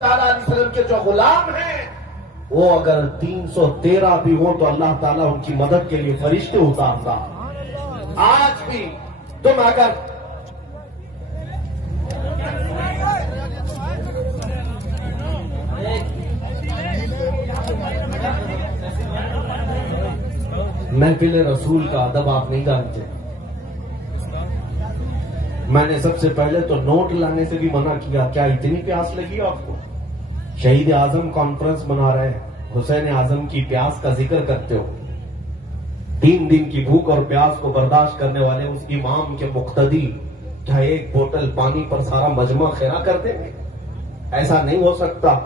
تعالیٰ علیہ وسلم کے جو غلام ہیں وہ اگر 313 بھی ہوں تو اللہ تعالیٰ ان کی مدد کے لیے فرشتے اتارتا. آج بھی تم اگر محفل رسول کا ادب آپ نہیں جانتے. میں نے سب سے پہلے تو نوٹ لانے سے بھی منع کیا. کیا اتنی پیاس لگی آپ کو؟ شہید اعظم کانفرنس بنا رہے ہیں, حسین اعظم کی پیاس کا ذکر کرتے ہو. 3 دن کی بھوک اور پیاس کو برداشت کرنے والے اس امام کے مقتدی کیا ایک بوتل پانی پر سارا مجمع خیرہ کر دیں گے؟ ایسا نہیں ہو سکتا.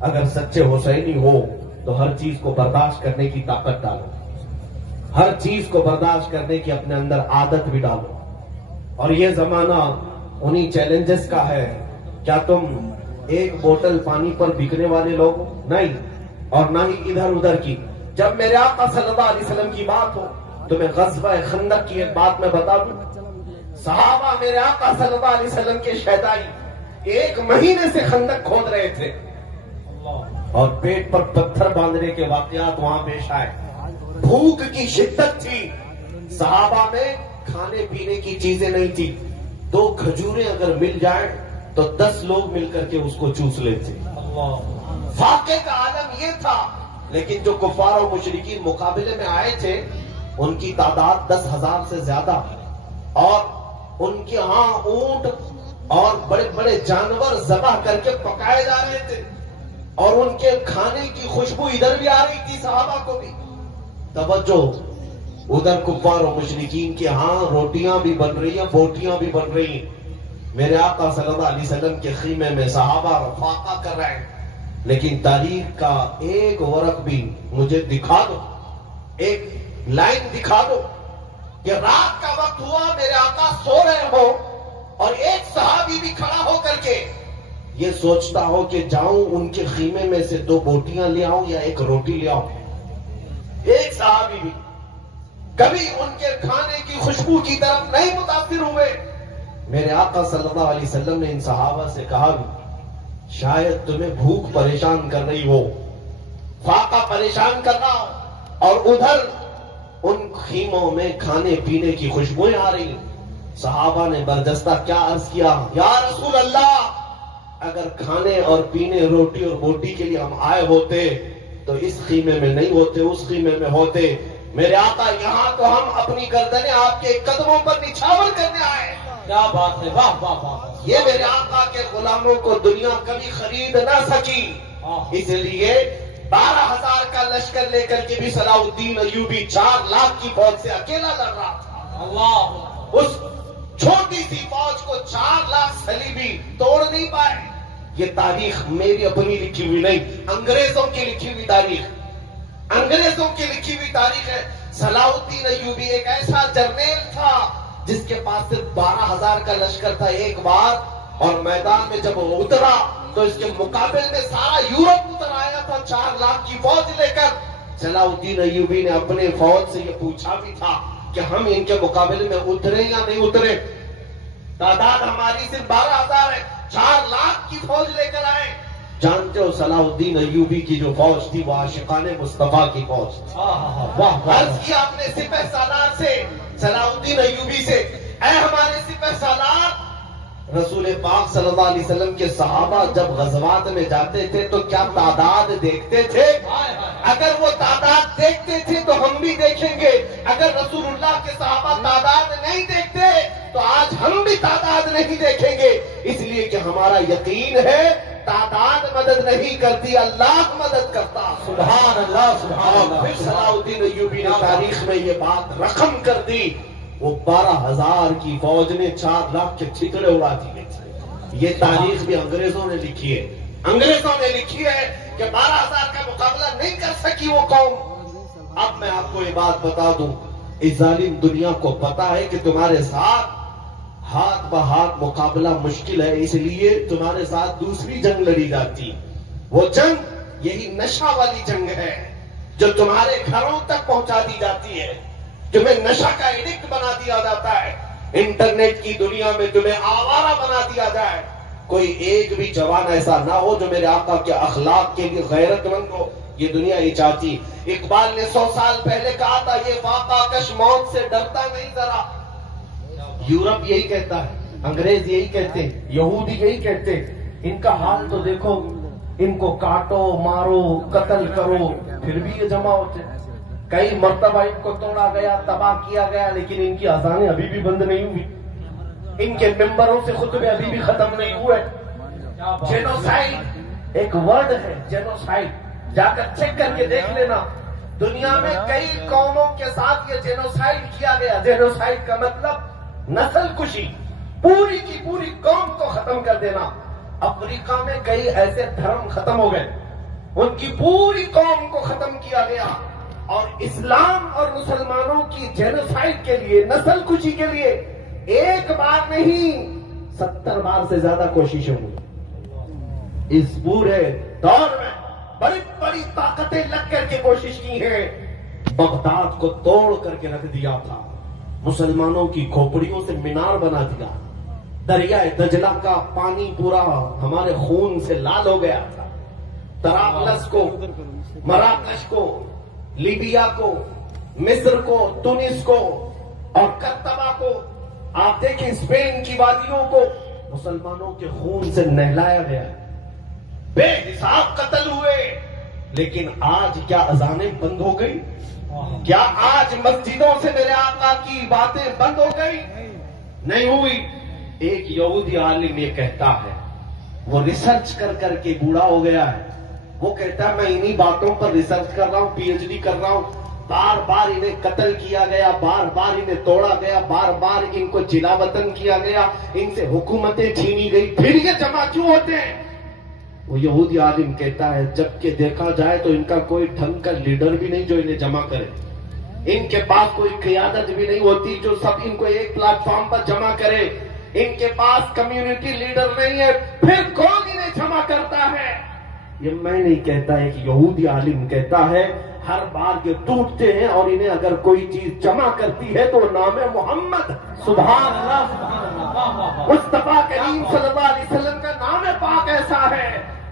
اگر سچے حسینی ہو تو ہر چیز کو برداشت کرنے کی طاقت ڈالو, ہر چیز کو برداشت کرنے کی اپنے اندر عادت بھی ڈالو. اور یہ زمانہ انہی چیلنجز کا ہے. کیا تم ایک بوتل پانی پر بکنے والے لوگ ہو؟ نہیں. اور نہ ہی ادھر ادھر کی. جب میرے آقا صلی اللہ علیہ وسلم کی بات ہو تو میں غزوہ خندق کی ایک بات میں بتا دوں. صحابہ میرے آقا صلی اللہ علیہ وسلم کے شہدائی 1 مہینے سے خندق کھود رہے تھے اور پیٹ پر پتھر باندھنے کے واقعات وہاں پیش آئے. بھوک کی شدت تھی. صحابہ میں کھانے پینے کی چیزیں نہیں تھی. 2 کھجوریں اگر مل جائیں تو 10 لوگ مل کر کے اس کو چوس لیتے. فاقے کا عالم یہ تھا. لیکن جو کفار و مشرکین مقابلے میں آئے تھے ان کی تعداد 10,000 سے زیادہ, اور ان کے ہاں اونٹ اور بڑے بڑے جانور ذبح کر کے پکائے جا رہے تھے, اور ان کے کھانے کی خوشبو ادھر بھی آ رہی تھی صحابہ کو بھی. توجہ, ادھر کفار و مشرکین کے ہاں روٹیاں بھی بن رہی ہیں, بوٹیاں بھی بن رہی ہیں. میرے آقا صلی اللہ علیہ وسلم کے خیمے میں صحابہ رفاقہ کر رہے ہیں. لیکن تاریخ کا ایک ورق بھی مجھے دکھا دو, ایک لائن دکھا دو کہ رات کا وقت ہوا, میرے آقا سو رہے ہو اور ایک صحابی بھی کھڑا ہو کر کے یہ سوچتا ہو کہ جاؤں ان کے خیمے میں سے 2 بوٹیاں لے آؤں یا 1 روٹی لے آؤں. ایک صحابی بھی کبھی ان کے کھانے کی خوشبو کی طرف نہیں متاثر ہوئے. میرے آقا صلی اللہ علیہ وسلم نے ان صحابہ سے کہا بھی شاید تمہیں بھوک پریشان کر رہی ہو, فاقہ پریشان کر رہا ہو, اور ادھر ان خیموں میں کھانے پینے کی خوشبوئیں آ رہی. صحابہ نے برجستہ کیا عرض کیا, یا رسول اللہ, اگر کھانے اور پینے روٹی اور بوٹی کے لیے ہم آئے ہوتے تو اس خیمے میں نہیں ہوتے, اس خیمے میں ہوتے. میرے آقا یہاں تو ہم اپنی گردنیں آپ کے قدموں پر نچھاور کرنے آئے. کیا بات ہے, واہ واہ واہ. یہ میرے آقا کے غلاموں کو دنیا کبھی خرید نہ سکی. اس لیے 12,000 کا لشکر لے کر کے بھی صلاح الدین ایوبی 4 لاکھ کی فوج سے اکیلا لڑ رہا تھا. اللہ, اس چھوٹی سی فوج کو 4 لاکھ صلیبی توڑ نہیں پائے. یہ تاریخ میری اپنی لکھی ہوئی نہیں, انگریزوں کی لکھی ہوئی تاریخ, انگریزوں کی لکھی ہوئی تاریخ ہے. صلاح الدین ایوبی ایک ایسا جرنیل تھا جس کے پاس صرف 12,000 کا لشکر تھا ایک بار, اور میدان میں جب وہ اترا تو اس کے مقابل میں سارا یورپ اتر آیا تھا 4 لاکھ کی فوج لے کر. صلاح الدین ایوبی نے اپنے فوج سے یہ پوچھا بھی تھا کہ ہم ان کے مقابلے میں اترے یا نہیں اترے. تعداد ہماری صرف 12,000 ہے, 4 لاکھ کی فوج لے کر آئے. جانتے ہو صلاح الدین ایوبی کی جو فوج تھی وہ عاشقان مصطفیٰ کی فوج تھی. عرض کیا اپنے سپہ سالار سے, صلاح الدین ایوبی سے, اے ہمارے سپہ سالار, رسول پاک صلی اللہ علیہ وسلم کے صحابہ جب غزوات میں جاتے تھے تو کیا تعداد دیکھتے تھے؟ اگر وہ تعداد دیکھتے تھے تو ہم بھی دیکھیں گے. اگر رسول اللہ کے صحابہ تعداد نہیں دیکھتے تو آج ہم بھی تعداد نہیں دیکھیں گے. اس لیے کہ ہمارا یقین ہے تعداد مدد نہیں کرتی, اللہ مدد کرتا. سبحان اللہ, سبحان اللہ. پھر صلاح الدین ایوبی نے تاریخ میں یہ بات رقم کر دی. وہ 12,000 کی فوج نے 4 لاکھ کے ٹھکڑے اڑا دیے. یہ تاریخ بھی انگریزوں نے لکھی ہے, انگریزوں نے لکھی ہے کہ 12,000 کا مقابلہ نہیں کر سکی وہ قوم. اب میں آپ کو یہ بات بتا دوں, اس ظالم دنیا کو پتا ہے کہ تمہارے ساتھ ہاتھ بہاتھ مقابلہ مشکل ہے, اس لیے تمہارے ساتھ دوسری جنگ لڑی جاتی. وہ جنگ یہی نشہ والی جنگ ہے جو تمہارے گھروں تک پہنچا دی جاتی ہے, تمہیں نشہ کا ایڈکٹ بنا دیا جاتا ہے. انٹرنیٹ کی دنیا میں تمہیں آوارہ بنا دیا جائے, کوئی ایک بھی جوان ایسا نہ ہو جو میرے آقا کے اخلاق کے لیے غیرت مند ہو. یہ دنیا ہی چاہتی. اقبال نے 100 سال پہلے کہا تھا یہ فاقہ کش موت سے ڈرتا نہیں ذرا. یورپ یہی کہتا ہے, انگریز یہی کہتے ہیں, یہودی یہی کہتے ہیں. ان کا حال تو دیکھو, ان کو کاٹو مارو قتل کرو پھر بھی یہ جمع ہوتے. کئی مرتبہ ان کو توڑا گیا, تباہ کیا گیا, لیکن ان کی اذانیں ابھی بھی بند نہیں ہوئی, ان کے ممبروں سے خطبے ابھی بھی ختم نہیں ہوئے. جینوسائیڈ ایک ورڈ ہے, جینوسائیڈ, جا کر چیک کر کے دیکھ لینا. دنیا میں کئی قوموں کے ساتھ یہ جینوسائیڈ کیا گیا. جینوسائیڈ کا مطلب نسل کشی, پوری کی پوری قوم کو ختم کر دینا. افریقہ میں کئی ایسے دھرم ختم ہو گئے, ان کی پوری قوم کو ختم کیا گیا. اور اسلام اور مسلمانوں کی جینوسائیڈ کے لیے, نسل کشی کے لیے ایک بار نہیں 70 بار سے زیادہ کوششیں ہوئی. اس پورے دور میں بڑی بڑی طاقتیں لگ کر کے کوشش کی ہیں. بغداد کو توڑ کر کے رکھ دیا تھا, مسلمانوں کی کھوپڑیوں سے مینار بنا دیا. دریائے دجلہ کا پانی پورا ہمارے خون سے لال ہو گیا تھا. طرابلس کو, مراکش کو, لیبیا کو, مصر کو, تونس کو اور کرتبہ کو, آپ دیکھیں اسپین کی وادیوں کو مسلمانوں کے خون سے نہلایا گیا. بے حساب قتل ہوئے. لیکن آج کیا اذانیں بند ہو گئی؟ کیا آج مسجدوں سے میرے آقا کی باتیں بند ہو گئی؟ نہیں ہوئی. ایک یہودی عالم یہ کہتا ہے, وہ ریسرچ کر کر کے بوڑھا ہو گیا ہے, وہ کہتا ہے میں انہی باتوں پر ریسرچ کر رہا ہوں, پی ایچ ڈی کر رہا ہوں. بار بار انہیں قتل کیا گیا, بار بار انہیں توڑا گیا, بار بار ان کو جلا وطن کیا گیا, ان سے حکومتیں چھینی گئی, پھر یہ جمع کیوں ہوتے ہیں؟ وہ یہودی عالم کہتا ہے جب کہ دیکھا جائے تو ان کا کوئی ڈھنگ کا لیڈر بھی نہیں جو انہیں جمع کرے. ان کے پاس کوئی قیادت بھی نہیں ہوتی جو سب ان کو ایک پلیٹ فارم پر جمع کرے. ان کے پاس کمیونٹی لیڈر نہیں ہے, پھر کون انہیں جمع کرتا ہے؟ یہ میں نہیں کہتا, ایک یہودی عالم کہتا ہے. ہر بار یہ ٹوٹتے ہیں اور انہیں اگر کوئی چیز جمع کرتی ہے تو نام ہے محمد. سبحان اللہ. مصطفیٰ کریم صلی اللہ علیہ وسلم کا نام پاک ایسا ہے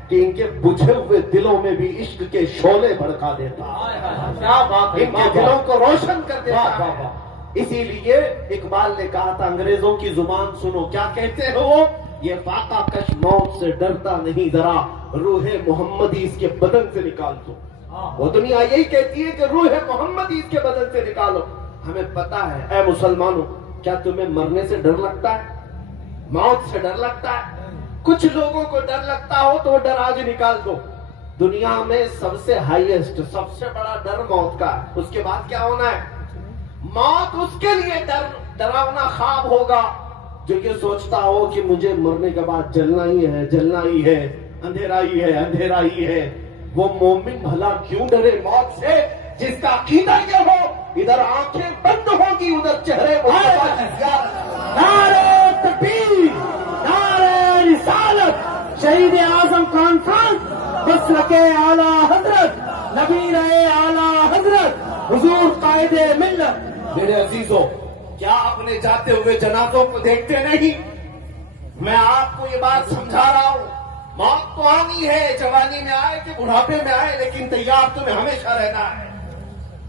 کہ ان کے بجھے ہوئے دلوں میں بھی عشق کے شعلے بھڑکا دیتا, ان کے دلوں کو روشن کر دیتا ہے. اسی لیے اقبال نے کہا تھا انگریزوں کی زبان سنو, کیا کہتے ہو؟ یہ فاقہ کش موت سے ڈرتا نہیں ذرا, روح محمدی اس کے بدن سے نکال دو. وہ دنیا یہی کہتی ہے کہ روح محمدی اس کے بدن سے نکالو. ہمیں پتا ہے اے مسلمانوں, کیا تمہیں مرنے سے ڈر لگتا ہے؟ موت سے ڈر لگتا ہے؟ کچھ لوگوں کو ڈر لگتا ہو تو وہ ڈر آج نکال دو. دنیا میں سب سے ہائیسٹ, سب سے بڑا ڈر موت کا ہے. اس کے بعد کیا ہونا ہے؟ موت اس کے لیے ڈراونا خواب ہوگا جو یہ سوچتا ہو کہ مجھے مرنے کے بعد جلنا ہی ہے, جلنا ہی ہے, اندھیرا ہی ہے, اندھیرا ہی ہے. وہ مومن بھلا کیوں ڈرے موت سے جس کا عقیدہ یہ ہو ادھر آنکھیں بند ہوگی ادھر چہرے. نعرہ تکبیر, نعرہ رسالت, شہید اعظم کانفرنس, مسلک اعلی حضرت, نبی اعلی حضرت, حضور قائد ملت. میرے عزیزوں, کیا اپنے جاتے ہوئے جنازوں کو دیکھتے نہیں؟ میں آپ کو یہ بات سمجھا رہا ہوں, موت تو آنی ہے, جوانی میں آئے کہ بڑھاپے میں آئے, لیکن تیار تمہیں ہمیشہ رہنا ہے,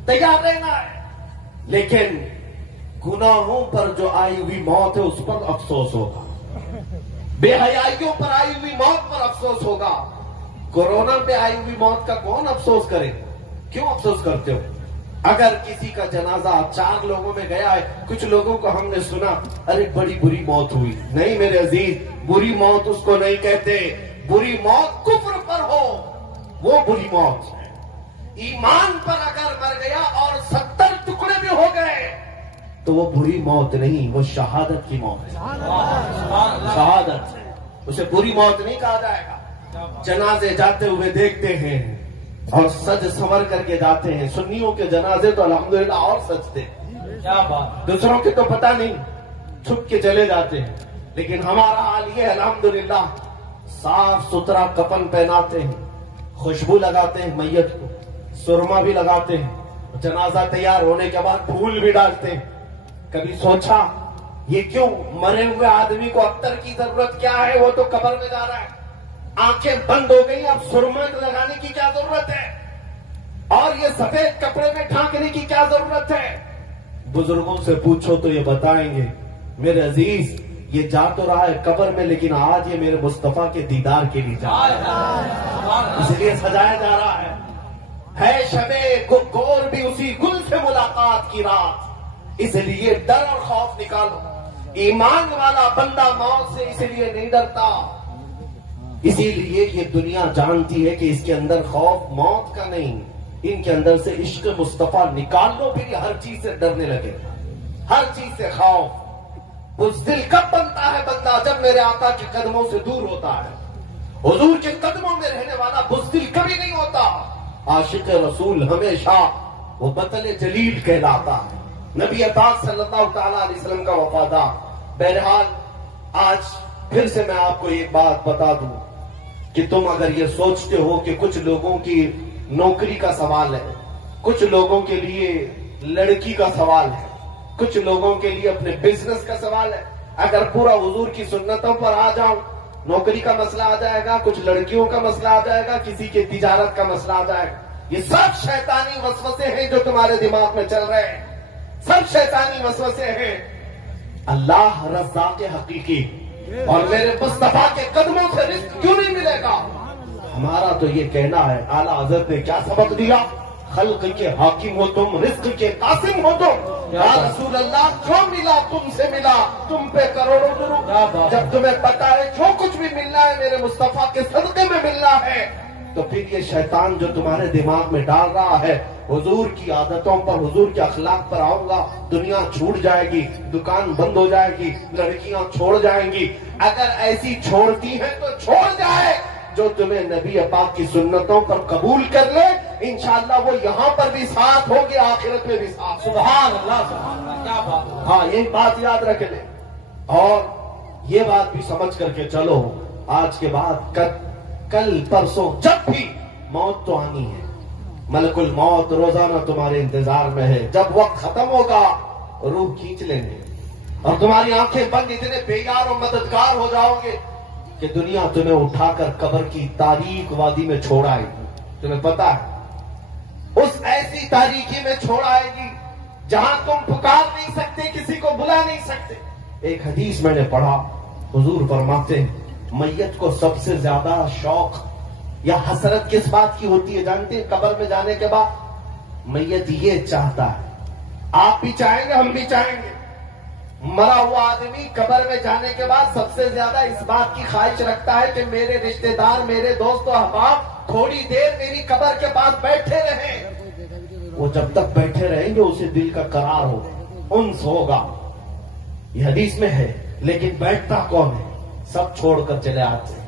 تیار رہنا ہے. لیکن گناہوں پر جو آئی ہوئی موت ہے اس پر افسوس ہوگا, بے حیائیوں پر آئی ہوئی موت پر افسوس ہوگا. کورونا پہ آئی ہوئی موت کا کون افسوس کرے؟ کیوں افسوس کرتے ہو؟ اگر کسی کا جنازہ 4 لوگوں میں گیا ہے, کچھ لوگوں کو ہم نے سنا ارے بڑی بری موت ہوئی. نہیں میرے عزیز, بری موت اس کو نہیں کہتے. بری موت کفر پر ہو وہ بری موت ہے. ایمان پر اگر مر گیا اور 70 ٹکڑے بھی ہو گئے تو وہ بری موت نہیں, وہ شہادت کی موت ہے. شہادت ہے, اسے بری موت نہیں کہا جائے گا. جنازے جاتے ہوئے دیکھتے ہیں اور سج سنور کر کے جاتے ہیں. سنیوں کے جنازے تو الحمدللہ اور سجتے ہیں, دوسروں کے تو پتہ نہیں, چھپ کے چلے جاتے ہیں. لیکن ہمارا حال یہ ہے الحمدللہ, صاف ستھرا کفن پہناتے ہیں, خوشبو لگاتے ہیں میت کو, سرما بھی لگاتے ہیں, جنازہ تیار ہونے کے بعد پھول بھی ڈالتے ہیں. کبھی سوچا یہ کیوں؟ مرے ہوئے آدمی کو عطر کی ضرورت کیا ہے؟ وہ تو قبر میں جا رہا ہے، آنکھیں بند ہو گئی، اب سرما لگانے کی کیا ضرورت ہے؟ اور یہ سفید کپڑے میں ڈھانکنے کی کیا ضرورت ہے؟ بزرگوں سے پوچھو تو یہ بتائیں گے میرے عزیز یہ جا تو رہا ہے قبر میں، لیکن آج یہ میرے مصطفیٰ کے دیدار کے لیے جا رہا ہے، اس لیے سجایا جا رہا ہے شب گور بھی اسی گل سے ملاقات کی رات، اس لیے ڈر اور خوف نکالو، ایمان والا بندہ موت سے اس لیے نہیں ڈرتا، اسی لیے یہ دنیا جانتی ہے کہ اس کے اندر خوف موت کا نہیں، ان کے اندر سے عشق مصطفیٰ نکال لو، پھر یہ ہر چیز سے ڈرنے لگے، ہر چیز سے خوف۔ بزدل کب بنتا ہے بندہ؟ جب میرے آقا کے قدموں سے دور ہوتا ہے، حضور کے قدموں میں رہنے والا بزدل کبھی نہیں ہوتا، عاشق رسول ہمیشہ وہ بطل جلیل کہلاتا ہے، نبی پاک صلی اللہ تعالیٰ علیہ وسلم کا وفادار۔ بہرحال آج پھر سے میں آپ کو ایک بات بتا دوں کہ تم اگر یہ سوچتے ہو کہ کچھ لوگوں کی نوکری کا سوال ہے، کچھ لوگوں کے لیے لڑکی کا سوال ہے، کچھ لوگوں کے لیے اپنے بزنس کا سوال ہے، اگر پورا حضور کی سنتوں پر آ جاؤ، نوکری کا مسئلہ آ جائے گا، کچھ لڑکیوں کا مسئلہ آ جائے گا، کسی کے تجارت کا مسئلہ آ جائے گا، یہ سب شیطانی وسوسے ہیں جو تمہارے دماغ میں چل رہے ہیں، سب شیطانی وسوسے ہیں۔ اللہ رزاق حقیقی اور میرے مصطفیٰ کے قدموں سے رزق کیوں نہیں ملے گا؟ ہمارا تو یہ کہنا ہے، اعلیٰ حضرت نے کیا سبق دیا؟ خلق کے حاکم ہو تم، رزق کے قاسم ہو تم، یا رسول اللہ جو ملا تم سے ملا، تم پہ کروڑوں درود۔ جب تمہیں پتا ہے جو کچھ بھی ملنا ہے میرے مصطفیٰ کے صدقے میں ملنا ہے، تو پھر یہ شیطان جو تمہارے دماغ میں ڈال رہا ہے حضور کی عادتوں پر، حضور کے اخلاق پر آؤں گا، دنیا چھوٹ جائے گی، دکان بند ہو جائے گی، لڑکیاں چھوڑ جائیں گی، اگر ایسی چھوڑتی ہیں تو چھوڑ جائے، جو تمہیں نبی پاک کی سنتوں پر قبول کر لے انشاءاللہ وہ یہاں پر بھی ساتھ ہوگی، آخرت میں بھی ساتھ۔ سبحان اللہ، سبحان اللہ، کیا بات ہے۔ ہاں یہ بات یاد رکھ لیں، اور یہ بات بھی سمجھ کر کے چلو، آج کے بعد کل پرسوں جب بھی موت تو آنی ہے، ملک الموت روزانہ تمہارے انتظار میں ہے، جب وقت ختم ہوگا روح کھینچ لیں گے اور تمہاری آنکھیں بند اتنے بیگار اور مددگار ہو جاؤ گے کہ دنیا تمہیں اٹھا کر قبر کی تاریک وادی میں چھوڑ آئے گی، تمہیں پتا ہے اس ایسی تاریکی میں چھوڑ آئے گی جہاں تم پکار نہیں سکتے، کسی کو بلا نہیں سکتے۔ ایک حدیث میں نے پڑھا، حضور فرماتے ہیں میت کو سب سے زیادہ شوق یا حسرت کس بات کی ہوتی ہے جانتے ہیں؟ قبر میں جانے کے بعد میت یہ چاہتا ہے، آپ بھی چاہیں گے، ہم بھی چاہیں گے، مرا ہوا آدمی قبر میں جانے کے بعد سب سے زیادہ اس بات کی خواہش رکھتا ہے کہ میرے رشتہ دار، میرے دوست و احباب تھوڑی دیر میری قبر کے پاس بیٹھے رہیں۔ وہ جب تک بیٹھے رہیں گے اسے دل کا قرار ہوگا، انس ہوگا، یہ حدیث میں ہے، لیکن بیٹھتا کون ہے؟ سب چھوڑ کر چلے آتے ہیں،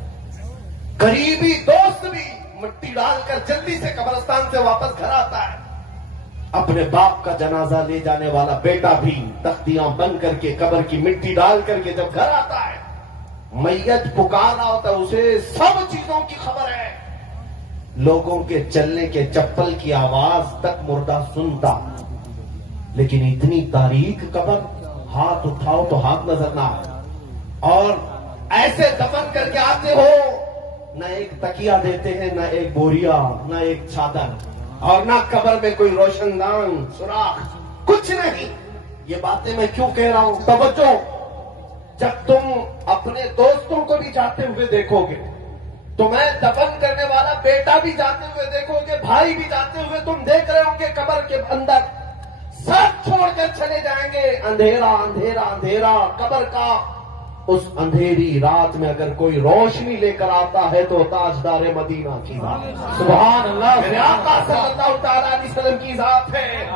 قریبی دوست بھی مٹی ڈال کر جلدی سے قبرستان سے واپس گھر آتا ہے، اپنے باپ کا جنازہ لے جانے والا بیٹا بھی تختیاں بند کر کے قبر کی مٹی ڈال کر کے جب گھر آتا ہے، میت پکار رہا ہوتا ہے، اسے سب چیزوں کی خبر ہے، لوگوں کے چلنے کے چپل کی آواز تک مردہ سنتا، لیکن اتنی تاریک قبر، ہاتھ اٹھاؤ تو ہاتھ نظر نہ آئے، اور ایسے دفن کر کے آتے ہو، نہ ایک تکیہ دیتے ہیں، نہ ایک بوریا، نہ ایک چادر، اور نہ قبر میں کوئی روشن دان سوراخ، کچھ نہیں۔ یہ باتیں میں کیوں کہہ رہا ہوں؟ توجہ، جب تم اپنے دوستوں کو بھی جاتے ہوئے دیکھو گے، تمہیں دفن کرنے والا بیٹا بھی جاتے ہوئے دیکھو گے، بھائی بھی جاتے ہوئے تم دیکھ رہے ہوں گے، قبر کے اندر سب چھوڑ کر چلے جائیں گے، اندھیرا اندھیرا اندھیرا قبر کا۔ اس اندھیری رات میں اگر کوئی روشنی لے کر آتا ہے تو تاجدار مدینہ کی ذات، سبحان اللہ، میرے آقا صلی اللہ تعالیٰ علیہ وسلم کی ذات ہے،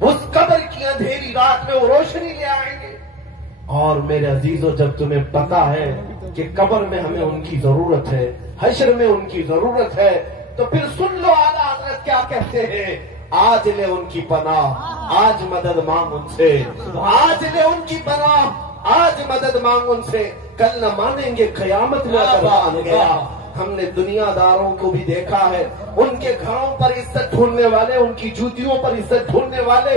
اس قبر کی اندھیری رات میں وہ روشنی لے آئیں گے۔ اور میرے عزیزو، جب تمہیں پتا ہے کہ قبر میں ہمیں ان کی ضرورت ہے، حشر میں ان کی ضرورت ہے، تو پھر سن لو اعلیٰ حضرت کیا کہتے ہیں، آج لے ان کی پناہ، آج مدد مانگ ان سے، آج لے ان کی پناہ، آج مدد مانگ ان سے، کل نہ مانیں گے قیامت میں اگر مان گیا۔ ہم نے دنیا داروں کو بھی دیکھا ہے، ان کے گھروں پر عزت ڈھونڈنے والے، ان کی جوتیوں پر عزت ڈھونڈنے والے،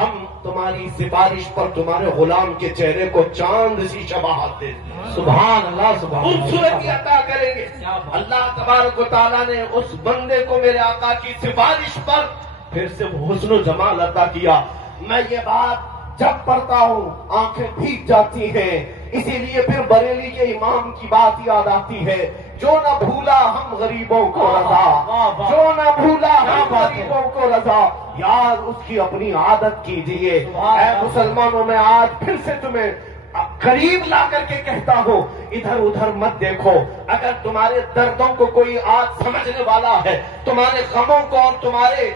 ہم تمہاری سفارش پر تمہارے غلام کے چہرے کو چاند سی شباہت دے دیں، سبحان اللہ سبحان اللہ خوبصورتی عطا کریں گے۔ اللہ تبارک و تعالیٰ نے اس بندے کو میرے آقا کی سفارش پر پھر سے حسن و جمال عطا کیا۔ میں یہ بات جب پڑھتا ہوں آنکھیں بھیگ جاتی ہیں، اسی لیے پھر بریلی کے امام کی بات یاد آتی ہے، جو نہ بھولا ہم غریبوں کو رضا، جو نہ بھولا ہم غریبوں کو رضا، یار اس کی اپنی عادت کیجئے۔ اے مسلمانوں، میں آج پھر سے تمہیں قریب لا کر کے کہتا ہوں، ادھر ادھر مت دیکھو۔ اگر تمہارے دردوں کو کوئی آج سمجھنے والا ہے، تمہارے غموں کو اور تمہارے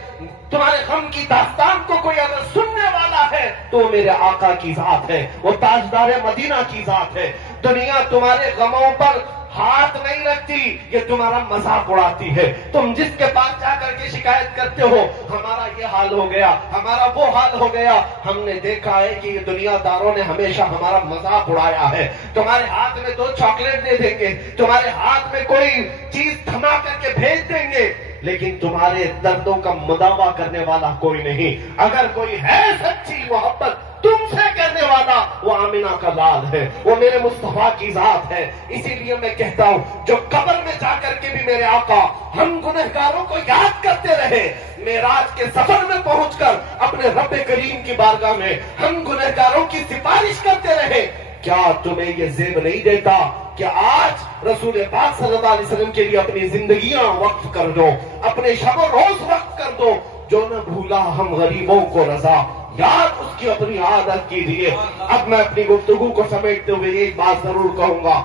غم کی داستان کو کوئی اگر سننے والا ہے تو میرے آقا کی ذات ہے، وہ تاجدار مدینہ کی ذات ہے۔ دنیا تمہارے غموں پر ہاتھ نہیں رکھتی، یہ تمہارا مذاق اڑاتی ہے۔ تم جس کے پاس جا کر کے شکایت کرتے ہو ہمارا یہ حال ہو گیا، ہمارا وہ حال ہو گیا، ہم نے دیکھا ہے کہ یہ دنیا داروں نے ہمیشہ ہمارا مذاق اڑایا ہے۔ تمہارے ہاتھ میں 2 چاکلیٹ دے دیں گے، تمہارے ہاتھ میں کوئی چیز تھما کر کے بھیج دیں گے، لیکن تمہارے دردوں کا مداوع کرنے والا کوئی نہیں۔ اگر کوئی ہے سچی محبت تم سے کرنے والا، وہ آمنہ کا لال ہے، وہ میرے مصطفیٰ کی ذات ہے۔ اسی لیے میں کہتا ہوں، جو قبر میں جا کر کے بھی میرے آقا ہم گنہگاروں کو یاد کرتے رہے، معراج کے سفر میں پہنچ کر اپنے رب کریم کی بارگاہ میں ہم گنہگاروں کی سفارش کرتے رہے، کیا تمہیں یہ زیب نہیں دیتا کہ آج رسول پاک صلی اللہ علیہ وسلم کے لیے اپنی زندگیاں وقف کر دو، اپنے شب و روز وقف کر دو؟ جو نہ بھولا ہم غریبوں کو رضا، یاد اس کی اپنی عادت کیجیے۔ اب میں اپنی گفتگو کو سمیٹتے ہوئے ایک بات ضرور کہوں گا،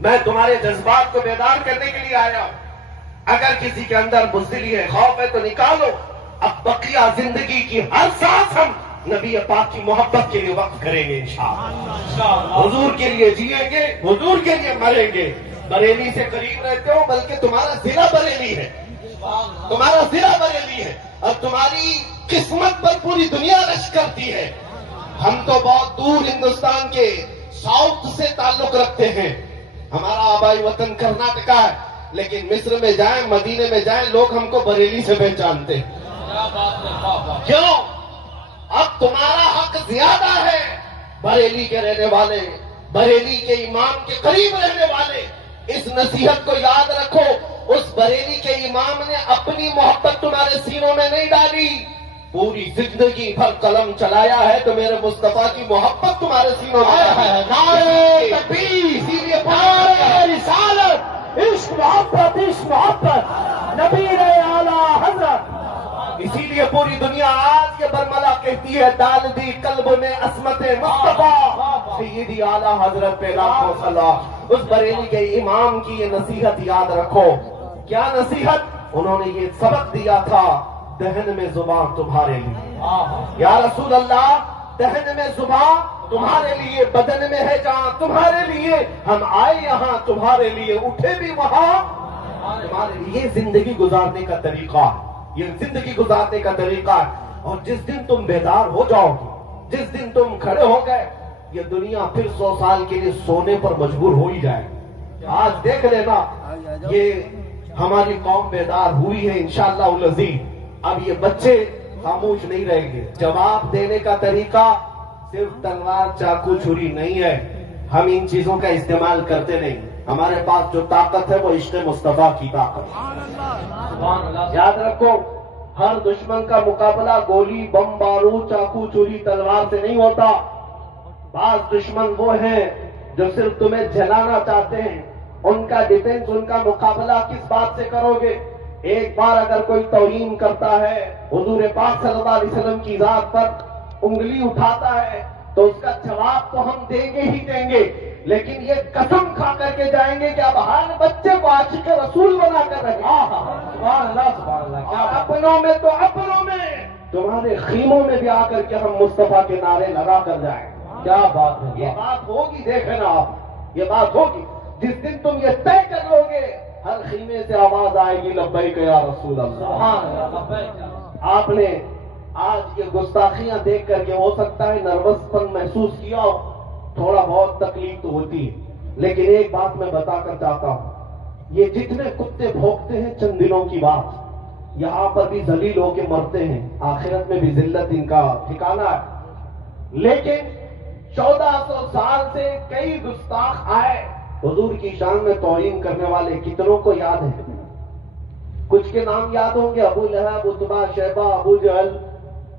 میں تمہارے جذبات کو بیدار کرنے کے لیے آیا ہوں۔ اگر کسی کے اندر بزدلی ہے، خوف ہے تو نکالو۔ اب بقیہ زندگی کی ہر سانس ہم نبی پاک کی محبت کے لیے وقف کریں گے انشاءاللہ۔ حضور کے لیے جیئیں گے، حضور کے لیے مریں گے۔ بریلی سے قریب رہتے ہو، بلکہ تمہارا ضلع بریلی ہے، تمہارا ضلع بریلی ہے، اور تمہاری قسمت پر پوری دنیا رش کرتی ہے۔ ہم تو بہت دور ہندوستان کے ساؤتھ سے تعلق رکھتے ہیں، ہمارا آبائی وطن کرناٹکا ہے، لیکن مصر میں جائیں، مدینے میں جائیں، لوگ ہم کو بریلی سے پہچانتے ہیں۔ کیوں؟ اب تمہارا حق زیادہ ہے، بریلی کے رہنے والے، بریلی کے امام کے قریب رہنے والے، اس نصیحت کو یاد رکھو۔ اس بریلی کے امام نے اپنی محبت تمہارے سینوں میں نہیں ڈالی، پوری زندگی بھر قلم چلایا ہے تو میرے مصطفیٰ کی محبت تمہارے سینوں میں ہے۔ نعرہ تکبیر، اسی لیے نعرہ رسالت، عشق محبت، عشق محبت، نبی اعلیٰ حضرت۔ اسی لیے پوری دنیا آج یہ برملا کہتی ہے، ڈال دی قلب میں عصمت مصطفیٰ سیدی اعلیٰ حضرت پہ لاکھوں سلام۔ اس بریلی کے امام کی یہ نصیحت یاد رکھو۔ کیا نصیحت؟ انہوں نے یہ سبق دیا تھا، دہن میں زبان تمہارے لیے، یا رسول اللہ دہن میں زبان تمہارے لیے، بدن میں ہے جہاں تمہارے لیے، ہم آئے یہاں تمہارے لیے، اٹھے بھی وہاں تمہارے لیے۔ یہ زندگی گزارنے کا طریقہ ہے، یہ زندگی گزارنے کا طریقہ ہے۔ اور جس دن تم بیدار ہو جاؤ گے، جس دن تم کھڑے ہو گئے، یہ دنیا پھر 100 سال کے لیے سونے پر مجبور ہو ہی جائے گی۔ آج دیکھ لینا، یہ ہماری قوم بیدار ہوئی ہے انشاءاللہ العزیز۔ اب یہ بچے خاموش نہیں رہیں گے۔ جواب دینے کا طریقہ صرف تلوار چاقو چھری نہیں ہے، ہم ان چیزوں کا استعمال کرتے نہیں۔ ہمارے پاس جو طاقت ہے وہ عشق مصطفیٰ کی طاقت ہے۔ یاد رکھو، ہر دشمن کا مقابلہ گولی، بم، بارود، چاقو چھری، تلوار سے نہیں ہوتا۔ بعض دشمن وہ ہیں جو صرف تمہیں جلانا چاہتے ہیں، ان کا ڈیفنس، ان کا مقابلہ کس بات سے کرو گے؟ ایک بار اگر کوئی توہین کرتا ہے، حضور پاک صلی اللہ علیہ وسلم کی ذات پر انگلی اٹھاتا ہے، تو اس کا جواب تو ہم دیں گے ہی دیں گے، لیکن یہ قسم کھا کر کے جائیں گے کہ اب ہر بچے کو عاشق رسول بنا کر رکھیں۔ سبحان اللہ سبحان اللہ۔ اور اپنوں میں تو اپنوں میں، تمہارے خیموں میں بھی آ کر کے ہم مصطفیٰ کے نعرے لگا کر جائیں۔ کیا بات ہے، یہ بات ہوگی، دیکھنا آپ، یہ بات ہوگی جس دن تم یہ طے کر لو گے، ہر خیمے سے آواز آئے گی لبیک یا رسول اللہ۔ سبحان اللہ۔ آپ نے آج یہ گستاخیاں دیکھ کر کے ہو سکتا ہے نروس پن محسوس کیا ہو، تھوڑا بہت تکلیف تو ہوتی ہے، لیکن ایک بات میں بتا کر چاہتا ہوں، یہ جتنے کتے بھونکتے ہیں چند دنوں کی بات، یہاں پر بھی ذلیل ہو کے مرتے ہیں، آخرت میں بھی ذلت ان کا ٹھکانہ ہے. لیکن 1400 سال سے کئی گستاخ آئے، حضور کی شان میں توہین کرنے والے کتنوں کو یاد ہے؟ کچھ کے نام یاد ہوں گے، ابو لہب، عتبہ، شیبہ، ابو جہل،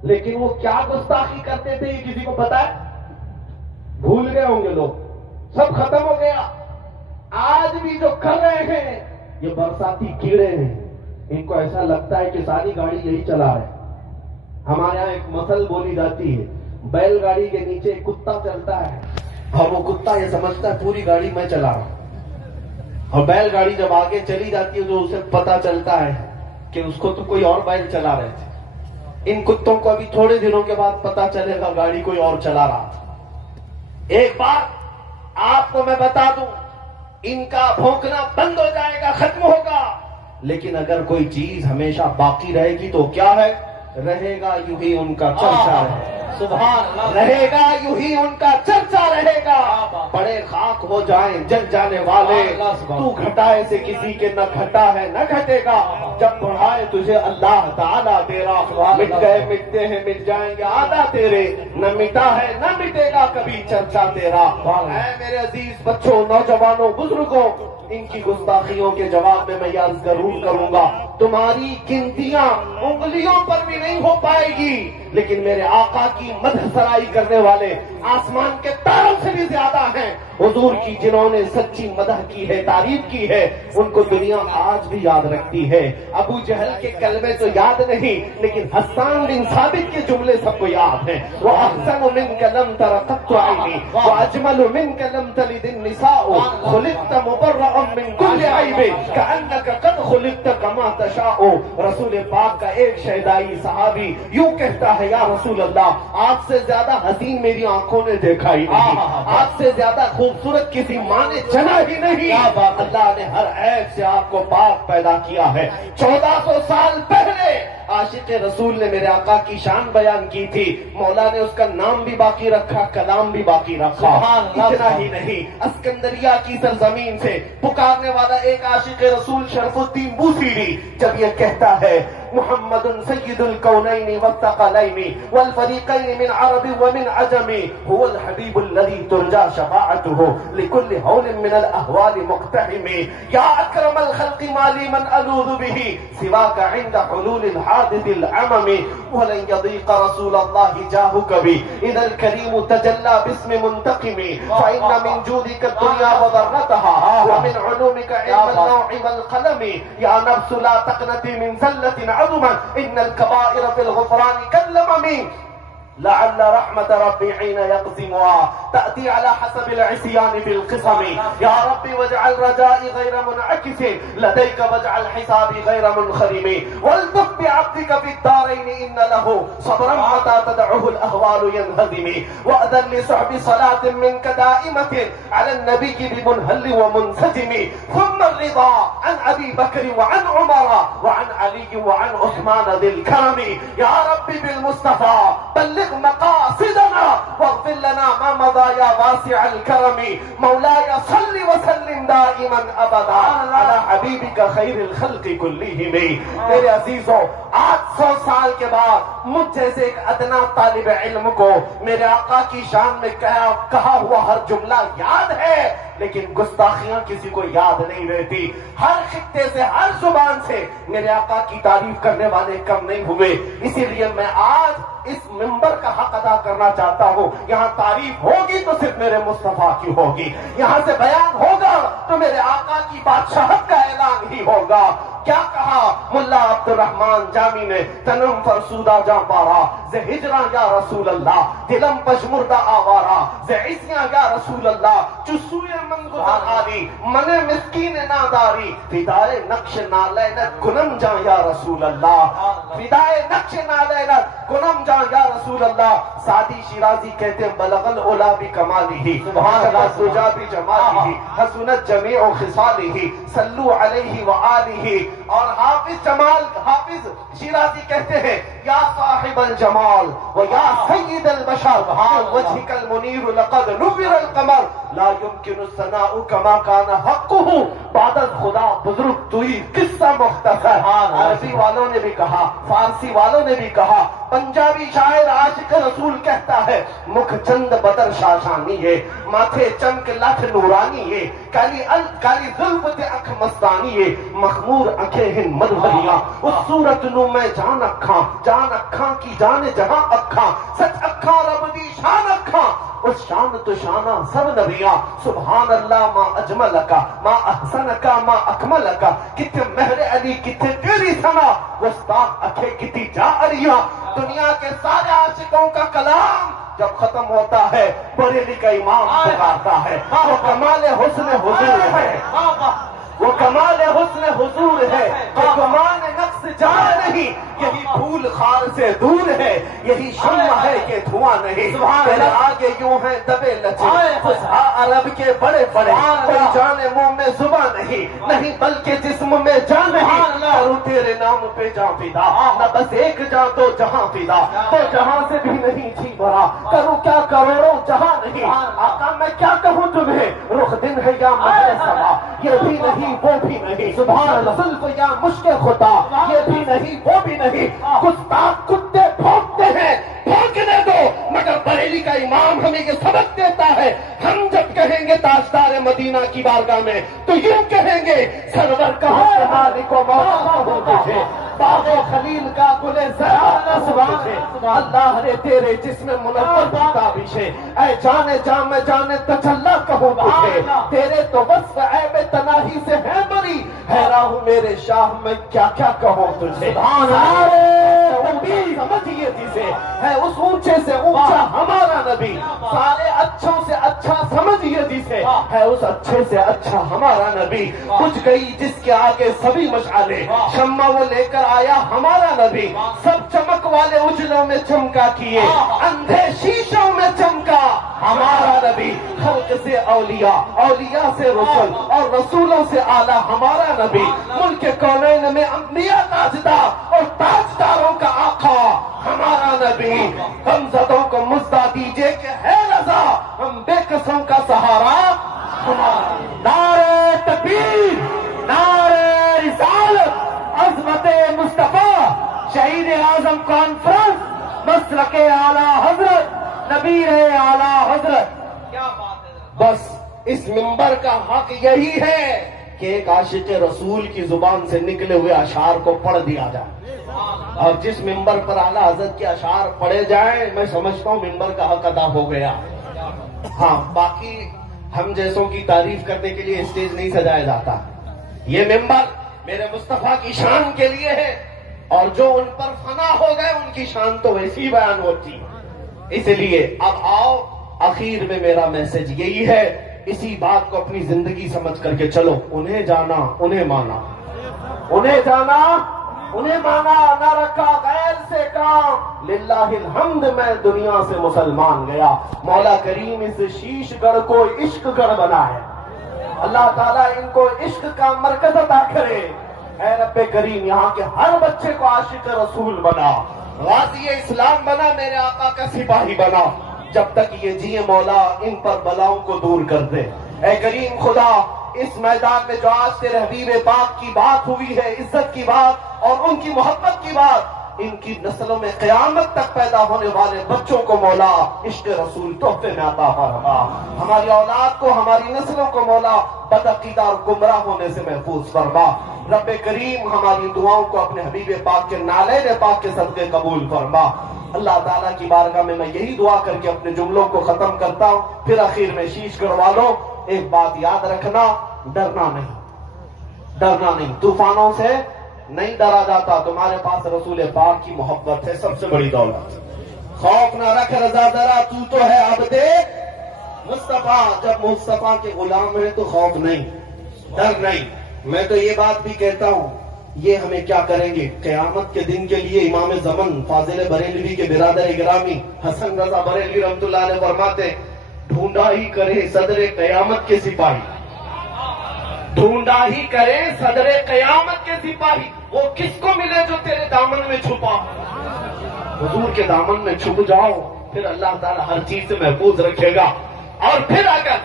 لیکن وہ کیا گستاخی کرتے تھے یہ کسی کو پتا ہے؟ بھول گئے ہوں گے لوگ، سب ختم ہو گیا. آج بھی جو کر رہے ہیں یہ برساتی کیڑے ہیں، ان کو ایسا لگتا ہے کہ ساری گاڑی یہی چلا رہے. ہمارے یہاں ایک مثل بولی جاتی ہے، بیل گاڑی کے نیچے ایک کتا چلتا ہے اور وہ کتا یہ سمجھتا ہے پوری گاڑی میں چلا رہا ہوں، اور بیل گاڑی جب آگے چلی جاتی ہے تو اسے پتا چلتا ہے کہ اس کو تو کوئی اور بیل چلا رہے تھے. ان کتوں کو ابھی تھوڑے دنوں کے بعد پتا چلے گا گاڑی کوئی اور چلا رہا تھا. ایک بات آپ کو میں بتا دوں، ان کا بھونکنا بند ہو جائے گا، ختم ہوگا، لیکن اگر کوئی چیز ہمیشہ باقی رہے گی تو کیا ہے؟ رہے گا یوں ہی ان کا چرچا ہے. سبحان اللہ. رہے گا یوں ہی ان کا چرچا رہے گا. بڑے خاک ہو جائیں جل جانے والے، تو گھٹائے سے کسی کے نہ گھٹا ہے نہ گھٹے گا. جب بڑھائے تجھے اللہ تعالیٰ تیرا، مٹ گئے مٹتے ہیں مٹ جائیں گے آدھا تیرے، نہ مٹا ہے نہ مٹے گا کبھی چرچا تیرا. اے میرے عزیز بچوں، نوجوانوں، بزرگوں، ان کی گستاخیوں کے جواب میں میں یاد ضرور کروں گا، تمہاری گنتیاں انگلیوں پر بھی نہیں ہو پائے گی، لیکن میرے آقا کی مدح سرائی کرنے والے آسمان کے تاروں سے بھی زیادہ ہیں. حضور کی جنہوں نے سچی مدح کی ہے، تعریف کی ہے، ان کو دنیا آج بھی یاد رکھتی ہے. ابو جہل کے کلمے تو یاد نہیں، لیکن حسان بن ثابت کے جملے سب کو یاد ہیں. وَأَحْسَنُ مِنْكَ لَمْ تَرَ قَطُّ عَيْنِي وَأَجْمَلُ مِنْكَ لَمْ تَلِدِ النِّسَاءُ خُلِقْتَ مُبَرَّأً مِنْ كُلِّ عَيْبٍ كَأَنَّكَ قَدْ خُلِقْتَ كَمَا تَشَاءُ. رسول پاک کا ایک شیدائی صحابی یوں کہتا ہے، یا رسول اللہ، آپ سے زیادہ حسین میری آنکھوں نے دیکھا ہی نہیں، آپ سے زیادہ خوبصورت کسی ماں نے جنا ہی نہیں. اللہ نے ہر عیب سے آپ کو پاک پیدا کیا ہے. 1400 سال پہلے عاشق رسول نے میرے آقا کی شان بیان کی تھی، مولا نے اس کا نام بھی باقی رکھا، کلام بھی باقی رکھا. اتنا ہی نہیں، اسکندریہ کی سرزمین سے پکارنے والا ایک عاشق رسول شرف الدین بوصیری جب یہ کہتا ہے، محمد سید الکونین والثقلین والفریقین من عرب ومن عجم هو الحبیب الذی ترجى شفاعته لكل هول من الاهوال مقتحم. یا اکرم الخلق ما لی من الوذ به سواك عند حلول الحادث العمم ولن يضيق رسول الله جاهك بي اذا الكريم تجلى باسم منتقم فان من جودك الدنيا وضرتها ومن علومك علم اللوح والقلم. یا نفس لا تقنطي من زلة عظما ان الكبائر في الغفران كاللمم لعل رحمة ربي حين يقسمها تأتي على حسب العصيان في القسم. يا ربي واجعل رجائي غير منعكس لديك واجعل حسابي غير منخرم والطف بعبدك في الدارين إن له صبرا متى تدعه الأهوال ينهزم. وأذن لصحب صلاة منك دائمة على النبي بمنهل ومنسجم. ثم الرضا عن أبي بكر وعن عمر وعن علي وعن عثمان ذي الكرم. يا ربي بالمصطفى بلغ مقاصدنا واغفر لنا ما مضى يا واسع الكرم. مولاي صل وسلم دائما ابدا على حبيبك خير الخلق كلهم. میرے عزیزوں، 800 سال کے بعد مجھ جیسے ایک ادنا طالب علم کو میرے آقا کی شان میں کہا ہوا ہر جملہ یاد ہے، لیکن گستاخیاں کسی کو یاد نہیں رہتی. ہر خطے سے، ہر زبان سے میرے آقا کی تعریف کرنے والے کم نہیں ہوئے. اسی لیے میں آج اس منبر کا حق ادا کرنا چاہتا ہوں. یہاں تعریف ہوگی تو صرف میرے مصطفیٰ کی ہوگی، یہاں سے بیان ہوگا تو میرے آقا کی بادشاہت کا اعلان ہی ہوگا. کیا کہا ملا عبد الرحمن جامی نے، تنم فرسودہ جاں پارا زِ ہجراں یا رسول اللہ، دلم پشمردہ آوارا زِ عزیاں یا رسول اللہ، چسوئے من گزر آلی من مسکین ناداری، فدائے نقش نالینت کنم جاں یا رسول اللہ، فدائے نقش نالینت کنم جاں یا رسول اللہ. سعدی شیرازی کہتے ہیں بلغ العلا بکمالہ سبحان اللہ سجا بجمالہ حسنت جمیع خصالہ صلو علیہ وآلہ. اور حافظ شیرازی کہتے ہیں یا صاحب الجمال و یا سید البشر وجهك المنیر لقد نور القمر لا يمكن الثناء كما كان حقه بعد خدا بزرگ توئی قصہ مختصر. عربی والوں نے بھی کہا، فارسی والوں نے بھی کہا، پنجابی شاعر عاشق رسول کہتا ہے مکھ چند بدر شاشانی ہے، ماتھے چمک لکھ نورانی ہے، کالی زلف تے اکھ مستانی ہے، مخمور اکھیں ہن مدھریاں اس صورت نو میں جان اکھاں کی جان جہاں اکھاں سچ اکھاں رب دی شان اکھاں اس شان تو شانہ سب نبیاں. سبحان اللہ ما اجملکا ما احسنکا ما اکملکا، کتنے مہر علی کتنے تیری ثنا وسطاق اکھے کتی جا اریاں. دنیا کے سارے عاشقوں کا کلام جب ختم ہوتا ہے بریلی کا امام پکارتا ہے وہ کمال حسن حضور ہے، وہ کمال حسن حضور ہے، وہ کمال نقص جان نہیں، یہی پھول خار سے دور ہے، یہی شمع ہے کہ دھواں نہیں. تیرے آگے یوں ہیں دبے لچے فصحا عرب کے بڑے بڑے، کوئی جانے منہ میں زباں نہیں بلکہ جسم میں جان نہیں. کروں تیرے نام پہ جان فدا، نہ بس ایک جان تو جہاں فدا، تو جہاں سے بھی نہیں جی بھرا، کروں کیا کروڑوں جہاں نہیں. آقا میں کیا کہوں تمہیں، رخ دن ہے یا مہر سما، یہ بھی نہیں وہ بھی نہیں. سبحان اللہ. زلف یا مشک خدا، یہ بھی نہیں وہ بھی نہیں. گستاخ کتے بھونکتے ہیں، بھونکنے دو، مگر بریلی کا امام ہمیں یہ سبق دیتا ہے ہم جب کہیں گے تاجدار مدینہ کی بارگاہ میں تو یوں کہیں گے سرور کہاں سے مالک و مولا ہو تجھے، باغ خلیل کا گلے زرار سبحان اللہ نے تیرے جسم منور تابش ہے. اے جانے جان میں جانے تجلا کہوں تجھے، تیرے تو وصف عیب تناہی سے ہے بری، حیران ہوں میرے شاہ میں کیا کیا کہوں تجھے. سمجھیے جسے ہے اس اونچے سے اونچا ہمارا نبی، سارے اچھوں سے اچھا سمجھیے جسے ہے اس اچھے سے اچھا ہمارا نبی. کچھ گئی جس کے آگے سبھی مشعلے، شمع وہ لے کر آیا ہمارا نبی، سب چمک والے اجلوں میں چمکا کیے، اندھے شیشوں میں چمکا ہمارا نبی. خلق سے اولیاء، اولیاء سے رسول اور رسولوں سے اعلیٰ ہمارا نبی. ملک کونین میں انبیاء تاجدار اور تاجداروں کا آقا ہمارا نبی. غمزدوں کو مزدہ دیجئے کہ ہے رضا، ہم بے قسم کا سہارا ہمارا. نعرہ تکبیر، نعرہ رسالت، عظمت مصطفیٰ، شہید اعظم کانفرنس، مسلک اعلیٰ حضرت، نبی اعلیٰ حضرت. کیا بات ہے. بس اس منبر کا حق یہی ہے کہ ایک عاشق رسول کی زبان سے نکلے ہوئے اشعار کو پڑھ دیا جائے، اور جس منبر پر اعلیٰ حضرت کے اشعار پڑھے جائیں میں سمجھتا ہوں منبر کا حق ادا ہو گیا. ہاں باقی ہم جیسوں کی تعریف کرنے کے لیے اسٹیج نہیں سجایا جاتا، یہ منبر میرے مصطفیٰ کی شان کے لیے ہے، اور جو ان پر فنا ہو گئے ان کی شان تو ویسی بیان ہوتی. اس لیے اب آؤ، اخیر میں میرا میسج یہی ہے، اسی بات کو اپنی زندگی سمجھ کر کے چلو. انہیں جانا انہیں مانا، انہیں جانا انہیں مانا، نہ رکھا غیر سے کام. للہ الحمد میں دنیا سے مسلمان گیا، مولا کریم اس شیش گڑھ کو عشق گڑھ بنا ہے. اللہ تعالیٰ ان کو عشق کا مرکز عطا کرے. اے رب کریم یہاں کے ہر بچے کو عاشق رسول بنا، غازی اسلام بنا، میرے آقا کا سپاہی بنا. جب تک یہ جیے مولا ان پر بلاؤں کو دور کر دے. اے کریم خدا اس میدان میں جو آج تیرے حبیب پاک کی بات ہوئی ہے، عزت کی بات اور ان کی محبت کی بات، ان کی نسلوں میں قیامت تک پیدا ہونے والے بچوں کو مولا عشق رسول تحفے میں عطا فرما. ہماری اولاد کو، ہماری نسلوں کو مولا بدعقیدہ اور گمراہ ہونے سے محفوظ فرما. رب کریم ہماری دعاؤں کو اپنے حبیب پاک کے نالین پاک کے صدقے قبول فرما. اللہ تعالیٰ کی بارگاہ میں یہی دعا کر کے اپنے جملوں کو ختم کرتا ہوں. پھر اخیر میں شیش گڑھوا لو. ایک بات یاد رکھنا، ڈرنا نہیں، ڈرنا نہیں، طوفانوں سے نہیں ڈرا جاتا. تمہارے پاس رسول پاک کی محبت ہے، سب سے بڑی دولت. خوف نہ رکھ رضا ذرا، تو تو ہے عبد مصطفیٰ. جب مصطفیٰ کے غلام ہیں تو خوف نہیں، ڈر نہیں. میں تو یہ بات بھی کہتا ہوں، یہ ہمیں کیا کریں گے قیامت کے دن کے لیے. امام زمن فاضل بریلوی کے برادر گرامی حسن رضا بریلوی رحمۃ اللہ علیہ فرماتے، ڈھونڈا ہی کرے صدر قیامت کے سپاہی، ڈھونڈا ہی کرے صدر قیامت کے سپاہی. وہ کس کو ملے جو تیرے دامن میں چھپا، حضور کے دامن میں چھپ جاؤ، پھر اللہ تعالیٰ ہر چیز سے محفوظ رکھے گا. اور پھر اگر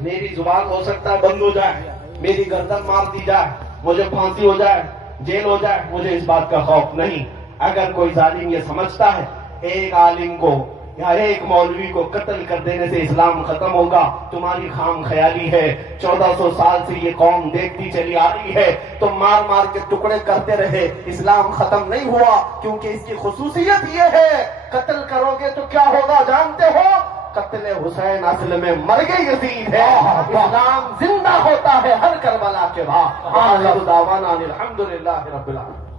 میری زبان ہو سکتا ہے بند ہو جائے، میری گردن مار دی جائے، مجھے پھانسی ہو جائے، جیل ہو جائے، مجھے اس بات کا خوف نہیں. اگر کوئی ظالم یہ سمجھتا ہے ایک عالم کو یا ایک مولوی کو قتل کر دینے سے اسلام ختم ہوگا، تمہاری خام خیالی ہے. 1400 سال سے یہ قوم دیکھتی چلی آ رہی ہے، تم مار مار کے ٹکڑے کرتے رہے، اسلام ختم نہیں ہوا. کیونکہ اس کی خصوصیت یہ ہے، قتل کرو گے تو کیا ہوگا جانتے ہو؟ قتل حسین اصل میں مرگ یزید ہے. اسلام زندہ ہوتا ہے ہر کربلا کے بعد. آخر دعوانا الحمدللہ رب العالمین.